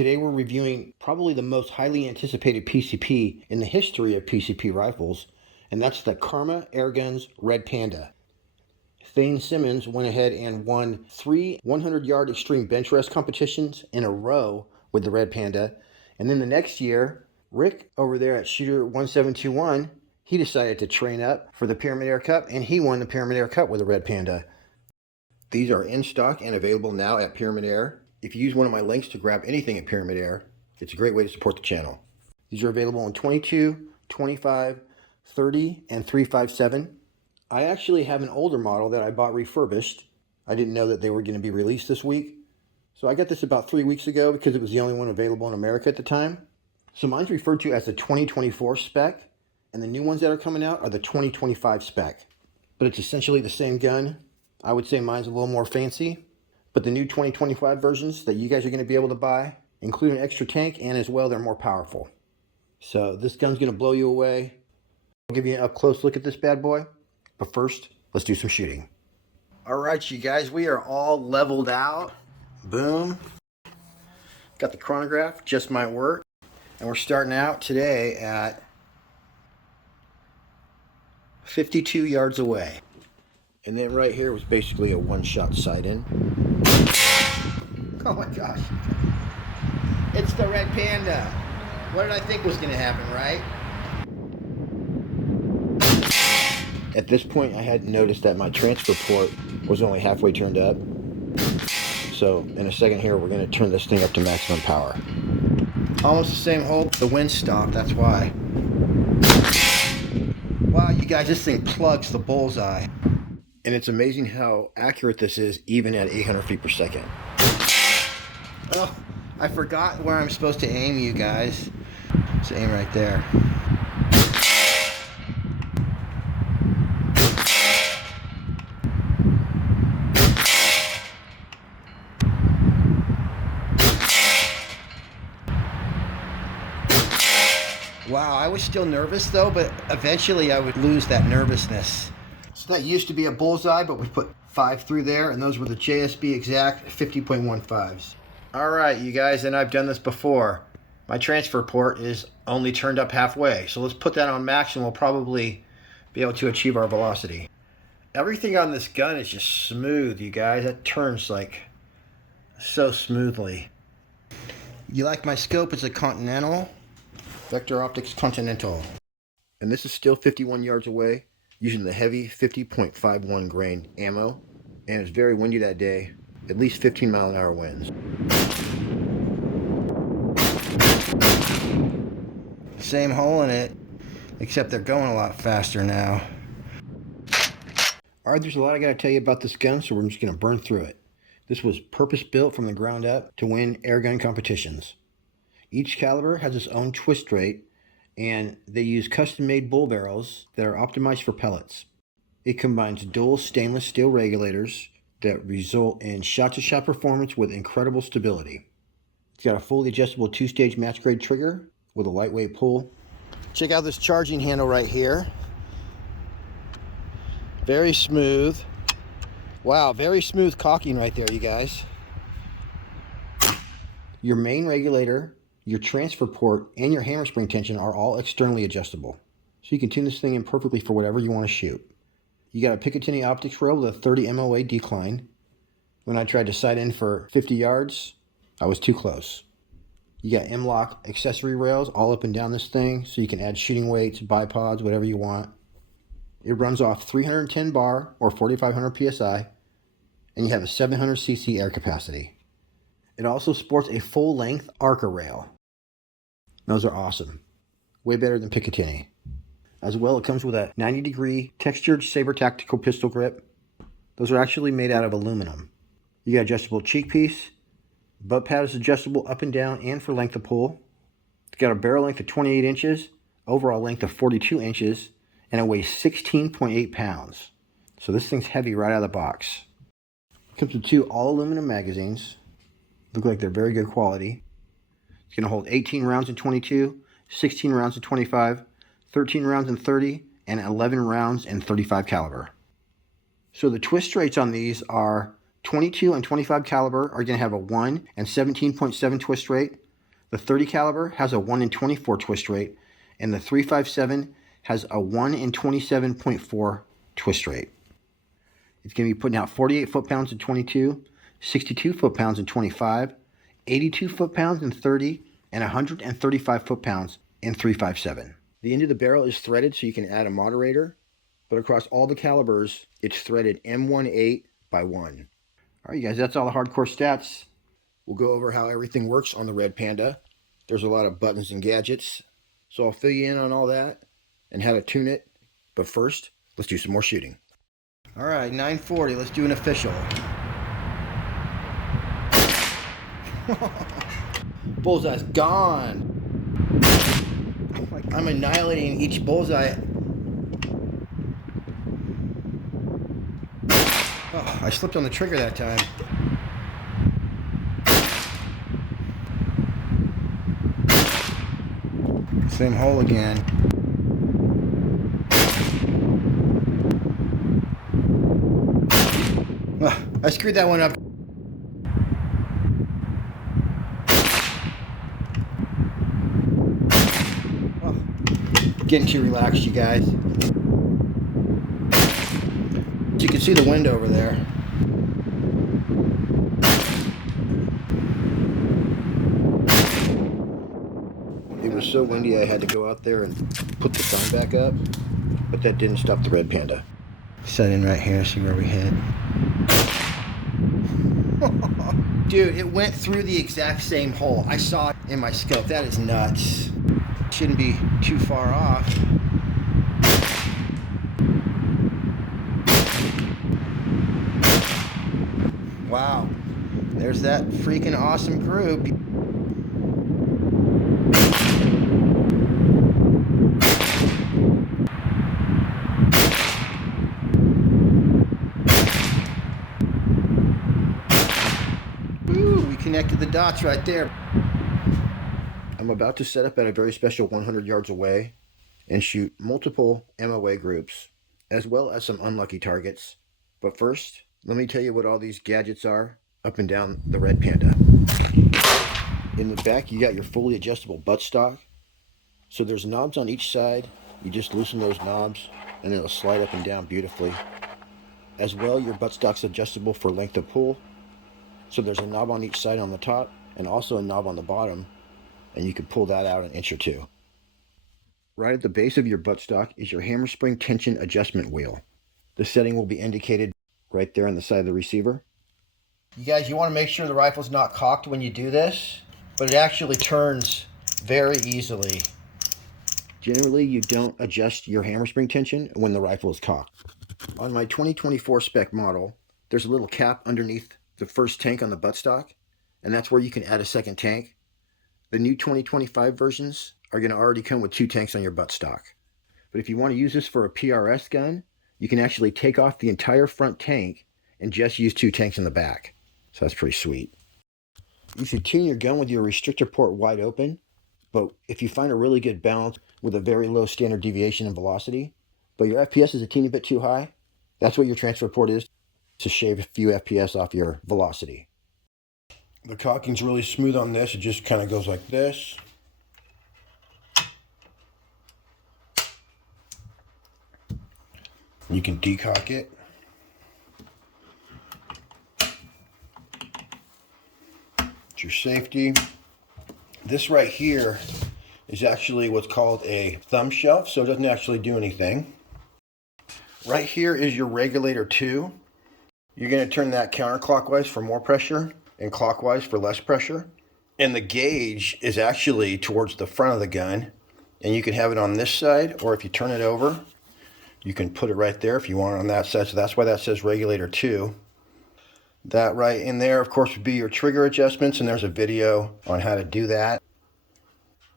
Today we're reviewing probably the most highly anticipated PCP in the history of PCP rifles, and that's the Karma Airguns Red Panda. Thane Simmons went ahead and won 3 100-yard extreme bench rest competitions in a row with the Red Panda, and then the next year, Rick over there at Shooter 1721, he decided to train up for the Pyramid Air Cup, and he won the Pyramid Air Cup with the Red Panda. These are in stock and available now at Pyramid Air. If you use one of my links to grab anything at Pyramid Air, it's a great way to support the channel. These are available in 22, 25, 30, and 357. I actually have an older model that I bought refurbished. I didn't know that they were going to be released this week. So I got this about 3 weeks ago because it was the only one available in America at the time. So mine's referred to as the 2024 spec, and the new ones that are coming out are the 2025 spec. But it's essentially the same gun. I would say mine's a little more fancy, but the new 2025 versions that you guys are going to be able to buy include an extra tank, and as well they're more powerful. So this gun's going to blow you away. I'll give you an up close look at this bad boy, but first let's do some shooting. Alright you guys, we are all leveled out. Boom. Got the chronograph, just might work. And we're starting out today at 52 yards away. And then right here was basically a one-shot sight-in. Oh my gosh. It's the Red Panda. What did I think was going to happen, right? At this point, I had noticed that my transfer port was only halfway turned up. So in a second here, we're going to turn this thing up to maximum power. Almost the same hole. The wind stopped, that's why. Wow, you guys, this thing plugs the bullseye. And it's amazing how accurate this is, even at 800 feet per second. Oh, I forgot where I'm supposed to aim, you guys. Let's aim right there. Wow, I was still nervous though, but eventually I would lose that nervousness. So that used to be a bullseye, but we put 5 through there, and those were the JSB exact 50.15s. Alright, you guys, and I've done this before. My transfer port is only turned up halfway, so let's put that on max and we'll probably be able to achieve our velocity. Everything on this gun is just smooth, you guys. It turns like so smoothly. You like my scope? It's a Continental. Vector Optics Continental. And this is still 51 yards away using the heavy 50.51 grain ammo. And it's very windy that day. At least 15 mile an hour winds. Same hole in it, except they're going a lot faster now. Alright, there's a lot I gotta tell you about this gun, so we're just gonna burn through it. This was purpose built from the ground up to win airgun competitions. Each caliber has its own twist rate, and they use custom-made bull barrels that are optimized for pellets. It combines dual stainless steel regulators that result in shot-to-shot performance with incredible stability. It's got a fully adjustable 2-stage match-grade trigger with a lightweight pull. Check out this charging handle right here. Very smooth. Wow, very smooth cocking right there, you guys. Your main regulator, your transfer port, and your hammer spring tension are all externally adjustable. So you can tune this thing in perfectly for whatever you want to shoot. You got a Picatinny optics rail with a 30 MOA decline. When I tried to sight in for 50 yards, I was too close. You got M-LOK accessory rails all up and down this thing, so you can add shooting weights, bipods, whatever you want. It runs off 310 bar or 4,500 PSI, and you have a 700 cc air capacity. It also sports a full-length ARCA rail. Those are awesome. Way better than Picatinny. As well, it comes with a 90-degree textured Saber tactical pistol grip. Those are actually made out of aluminum. You got adjustable cheek piece. Butt pad is adjustable up and down and for length of pull. It's got a barrel length of 28 inches, overall length of 42 inches, and it weighs 16.8 pounds. So this thing's heavy right out of the box. It comes with 2 all-aluminum magazines. Look like they're very good quality. It's going to hold 18 rounds in 22, 16 rounds in 25, 13 rounds in 30, and 11 rounds in 35 caliber. So the twist rates on these are 22 and 25 caliber are going to have a 1 and 17.7 twist rate. The 30 caliber has a 1 in 24 twist rate, and the 357 has a 1 in 27.4 twist rate. It's going to be putting out 48 foot-pounds in 22, 62 foot-pounds in 25, 82 foot-pounds in 30, and 135 foot-pounds in 357. The end of the barrel is threaded so you can add a moderator, but across all the calibers, it's threaded M18 by 1. All right, you guys, that's all the hardcore stats. We'll go over how everything works on the Red Panda. There's a lot of buttons and gadgets, so I'll fill you in on all that and how to tune it. But first, let's do some more shooting. All right, 940, let's do an official. Bullseye's gone. I'm annihilating each bullseye. Oh, I slipped on the trigger that time. Same hole again. Oh, I screwed that one up. Oh, getting too relaxed, you guys. You can see the wind over there. It was so windy I had to go out there and put the sign back up, but that didn't stop the Red Panda. Set in right here, see where we hit. Dude, it went through the exact same hole. I saw it in my scope. That is nuts. Shouldn't be too far off. Wow, there's that freaking awesome group. Ooh, we connected the dots right there. I'm about to set up at a very special 100 yards away and shoot multiple MOA groups, as well as some unlucky targets. But first, let me tell you what all these gadgets are up and down the Red Panda. In the back, you got your fully adjustable buttstock. So there's knobs on each side. You just loosen those knobs and it'll slide up and down beautifully. As well, your buttstock's adjustable for length of pull. So there's a knob on each side on the top and also a knob on the bottom, and you can pull that out an inch or two. Right at the base of your buttstock is your hammer spring tension adjustment wheel. The setting will be indicated right there on the side of the receiver. You guys, you want to make sure the rifle's not cocked when you do this, but it actually turns very easily. Generally, you don't adjust your hammer spring tension when the rifle is cocked. On my 2024 spec model, there's a little cap underneath the first tank on the buttstock, and that's where you can add a second tank. The new 2025 versions are going to already come with 2 tanks on your buttstock. But if you want to use this for a PRS gun, you can actually take off the entire front tank and just use 2 tanks in the back. So that's pretty sweet. You should tune your gun with your restrictor port wide open, but if you find a really good balance with a very low standard deviation in velocity, but your FPS is a teeny bit too high, that's what your transfer port is, to shave a few FPS off your velocity. The cocking's really smooth on this. It just kind of goes like this. You can decock it. It's your safety. This right here is actually what's called a thumb shelf, so it doesn't actually do anything. Right here is your regulator 2. You're going to turn that counterclockwise for more pressure and clockwise for less pressure. And the gauge is actually towards the front of the gun, and you can have it on this side, or if you turn it over, you can put it right there if you want it on that side. So that's why that says regulator 2. That right in there, of course, would be your trigger adjustments, and there's a video on how to do that.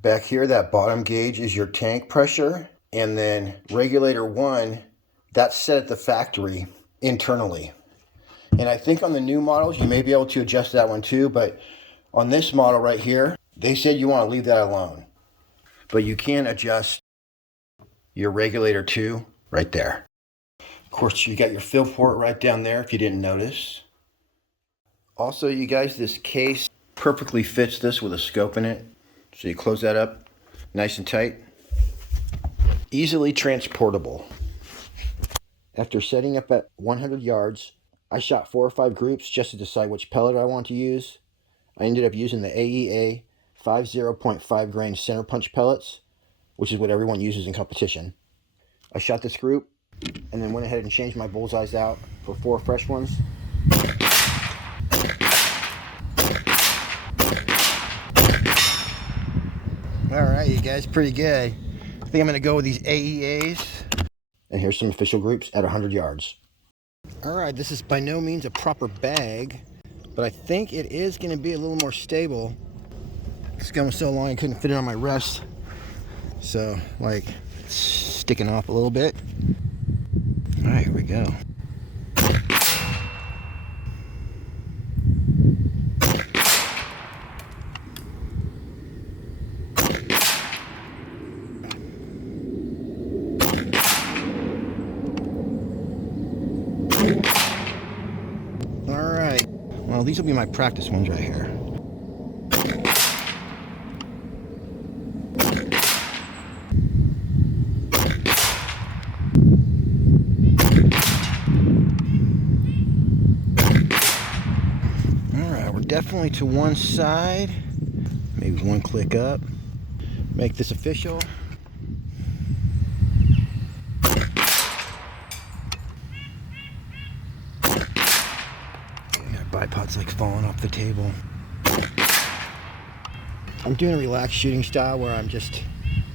Back here, that bottom gauge is your tank pressure, and then regulator 1, that's set at the factory internally. And I think on the new models, you may be able to adjust that one too, but on this model right here, they said you want to leave that alone. But you can adjust your regulator 2 right there. Of course, you got your fill port right down there if you didn't notice. Also, you guys, this case perfectly fits this with a scope in it. So you close that up nice and tight. Easily transportable. After setting up at 100 yards, I shot 4 or 5 groups just to decide which pellet I want to use. I ended up using the AEA 50.5 grain center punch pellets, which is what everyone uses in competition. I shot this group and then went ahead and changed my bullseyes out for 4 fresh ones. Alright, you guys, pretty good. I think I'm going to go with these AEAs. And here's some official groups at 100 yards. Alright, this is by no means a proper bag, but I think it is going to be a little more stable. This gun was so long I couldn't fit it on my wrist. So, like, it's sticking off a little bit. Alright, here we go. Alright, well, these will be my practice ones right here. Alright, we're definitely to one side. Maybe one click up. Make this official. Bipod's like falling off the table. I'm doing a relaxed shooting style where I'm just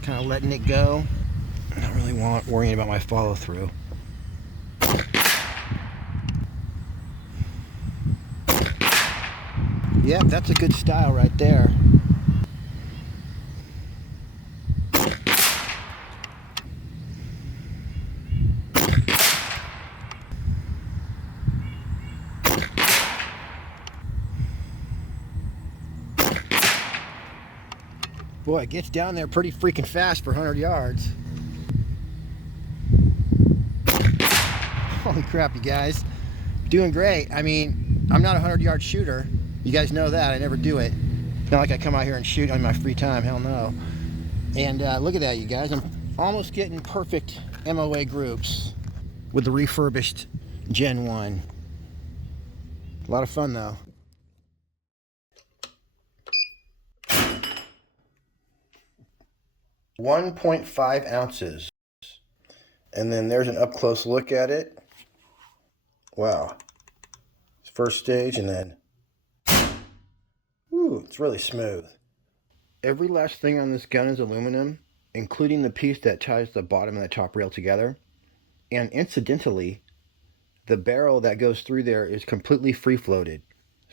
kind of letting it go. I'm not really worrying about my follow through. Yep, that's a good style right there. Boy, it gets down there pretty freaking fast for 100 yards. Holy crap, you guys. Doing great. I mean, I'm not a 100-yard shooter. You guys know that. I never do it. Not like I come out here and shoot on my free time. Hell no. And look at that, you guys. I'm almost getting perfect MOA groups with the refurbished Gen 1. A lot of fun, though. .5 ounces. And then there's an up-close look at it. Wow. First stage, and then... Ooh, it's really smooth. Every last thing on this gun is aluminum, including the piece that ties the bottom and the top rail together. And incidentally, the barrel that goes through there is completely free-floated.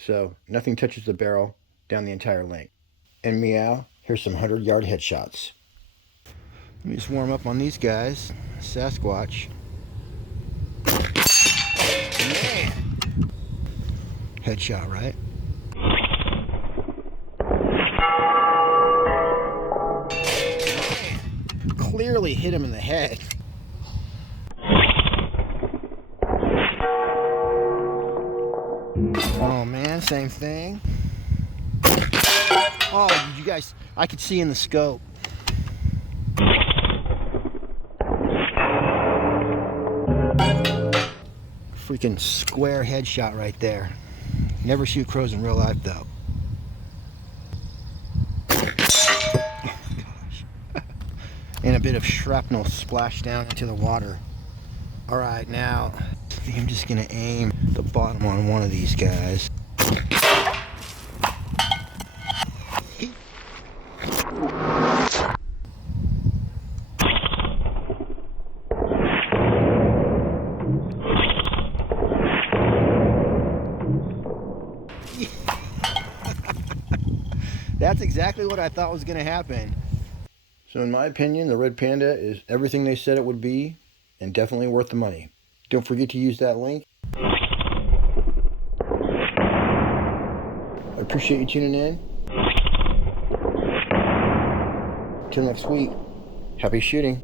So nothing touches the barrel down the entire length. And meow, here's some 100-yard headshots. Let me just warm up on these guys. Sasquatch. Man. Headshot, right? Clearly hit him in the head. Oh man, same thing. Oh, you guys, I could see in the scope. Freaking square headshot right there. Never shoot crows in real life though. Oh, gosh. And a bit of shrapnel splashed down into the water. Alright, now I think I'm just gonna aim the bottom on one of these guys. That's exactly what I thought was going to happen. So in my opinion, the Red Panda is everything they said it would be, and definitely worth the money. Don't forget to use that link. I appreciate you tuning in. Till next week, happy shooting.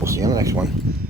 We'll see you on the next one.